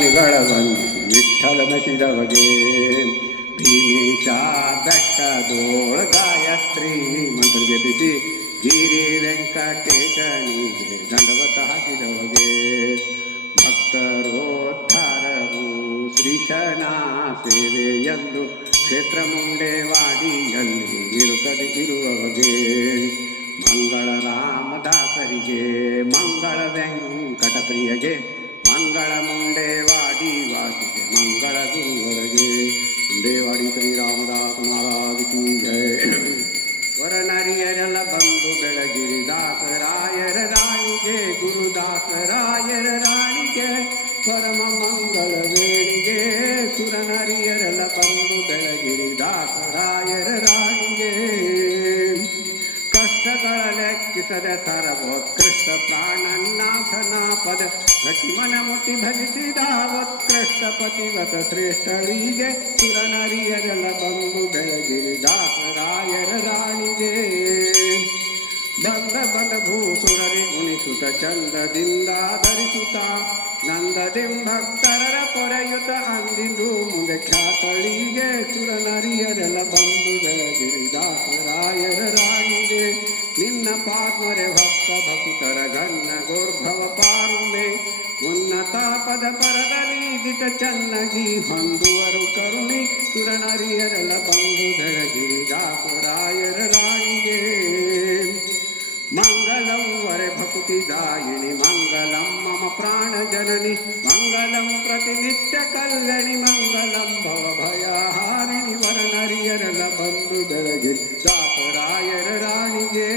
ಪ್ರಾಜ್ಞಿಗಳ ವಂದಿಸಿ ವಿಠ್ಠಲನ ಶಿರವಗೆ ಭೀಮೇಶ ಬೆಟ್ಟದೋಳ ಗಾಯತ್ರಿ ಮಂತ್ರ ಜಪಿಸಿ ಗಿರಿ ವೆಂಕಟೇಶನಿಗೆ ದಂಡವತ ಹಾಕಿದವಗೆ ಭಕ್ತರೋದ್ಧಾರರು ಶ್ರೀಶನ ಸೇವೆಯಂದು ಕ್ಷೇತ್ರ ಮುಂಡೆವಾಡಿಯಲ್ಲಿ ಇರುವವಗೆ ಮಂಗಳ ರಾಮದಾಸರಿಗೆ ಮಂಗಳ ವೆಂಕಟಪ್ರಿಯಗೆ ಮಂಗಳ ಮುಂಡೆವಾಡಿ ವಾಸಿಗೆ ಮಂಗಳ ಗುರುವರಗೆ ಮುಂಡೆವಾಡಿ ಶ್ರೀರಾಮದಾಸ ಮಹಾರಾಜ ಕಿ ಜಯ. ವರನರಿಯರೆಲ್ಲ ಬಂದು ಬೆಳಗಿರಿದಾಸರಾಯರ ರಾಣಿಗೆ ಗುರುದಾಸರಾಯರ ರಾಣಿಗೆ ಪರಮ ಮಂಗಳ ವೇಣಿಗೆ ಸುರನರಿಯರೆಲ್ಲ ಬಂದು ಬೆಳಗಿರಿದಾಸರಾಯರ ರಾಣಿಗೆ ಕಷ್ಟಗಳ ಲೆಕ್ಕಿಸದೆ ಸರ್ವೋತ್ಕೃಷ್ಟ ಪ್ರಾಣನಾಥನ ಪದ ಗಟ್ಟಿ ಮನ ಮುಟ್ಟಿ ಭಜಿಸಿದ ಉತ್ಕೃಷ್ಟ ಪತಿವತ ಶ್ರೇಷ್ಠಳಿಗೆ ಸುರನರಿಯರೆಲ್ಲ ಬಂದು ಬೆಳಗಿರಿದಾಸರಾಯರ ರಾಣಿಗೆ ಬಂದ ಭೂಸುರರಿ ಗುಣಿಸುತ್ತ ಚಂದದಿಂದ ಧರಿಸುತ್ತ ನಂದದಿಂಭಕ್ತರ ಪೊರೆಯುತ ಅಂದಿಂದು ಮುಂದೆ ಖ್ಯಾತಳಿಗೆ ಸುರನರಿಯರೆಲ್ಲ ಬಂದು ಬೆಳಗಿರಿದಾಸರಾಯರ ರಾಣಿಗೆ ನಿನ್ನ ಪಾತ್ಮರೆ ಭಕ್ತ ಭಕ್ತರ ಗಣ್ಣ ಗೋರ್ಭವ ಪಾರುಮೆ ಉನ್ನತ ಪದ ಪರದಲ್ಲಿ ದಿಟ ಚೆನ್ನಾಗಿ ಹೊಂದುವರು ಕರುಣಿ ಸುರನರಿಯರೆಲ್ಲ ಬಂದು ಬೆಳಗಿರಿದಾಸರಾಯರ ರಾಣಿಗೆ ಮಂಗಲಂ ವರೆ ಭಕುತಿದಾಯಿನಿ ಮಂಗಲಂ ಮಮ ಪ್ರಾಣ ಜನನಿ ಮಂಗಲಂ ಪ್ರತಿನಿತ್ಯ ಕಲ್ಯಾಣಿ ಮಂಗಲಂ ಭವ ಭಯಹಾರಿಣಿ ವರನರಿಯರೆಲ್ಲ ಬಂದು ಬೆಳಗಿ ದಾಸರಾಯರ ರಾಣಿಗೆ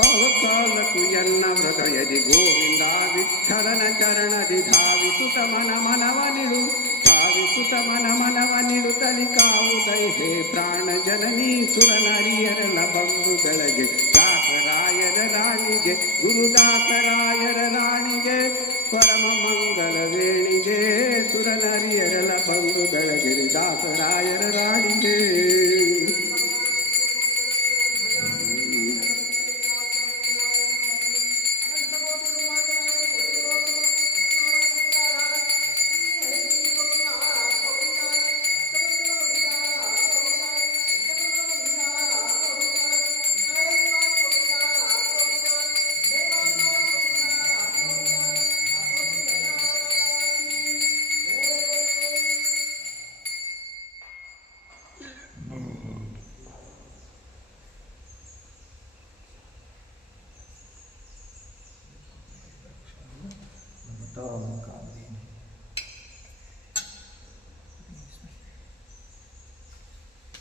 ಅವಕಾಲಕ್ಕೂ ಎನ್ನ ಹೃದಯದಿ ಗೋವಿಂದ ವಿಠಲನ ಚರಣದಿ ಧಾವಿಸುತ ಮನವನಿಡು ಧಾವಿಸುತ ಮನವನಿಡು ತಲಿಕಾವುದೈ ಹೇ ಪ್ರಾಣ ಜನನಿ ಸುರನರಿಯರೆಲ್ಲ ಬಂದು ಬೆಳಗ್ಗೆ ದಾಸರಾಯರ ರಾಣಿಗೆ ಗುರುದಾಸರಾಯರ ರಾಣಿಗೆ ಪರಮ ಮಂಗಲ ವೇಣಿಗೆ ಸುರನರಿಯರೆಲ್ಲ ಬಂದು ಬೆಳಗಿರಿ ದಾಸರಾಯರ ರಾಣಿಗೆ.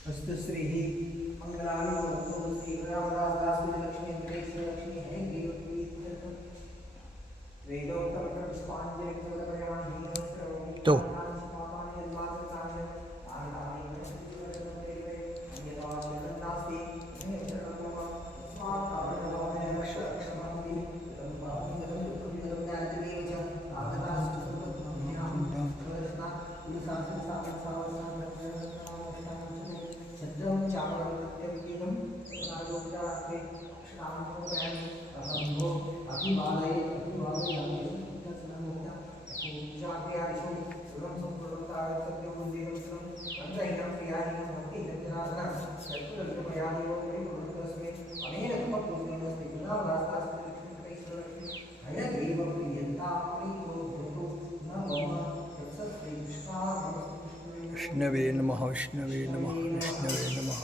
अस्तु श्री मंगलानि भवतु श्री रामदास दास लक्ष्मी वेंकटेश्वर लक्ष्मी है देवकी वेदोक्तम पुष्पांजलि प्रदायामि तो विष्णवे नमः विष्णवे नमः विष्णवे नमः.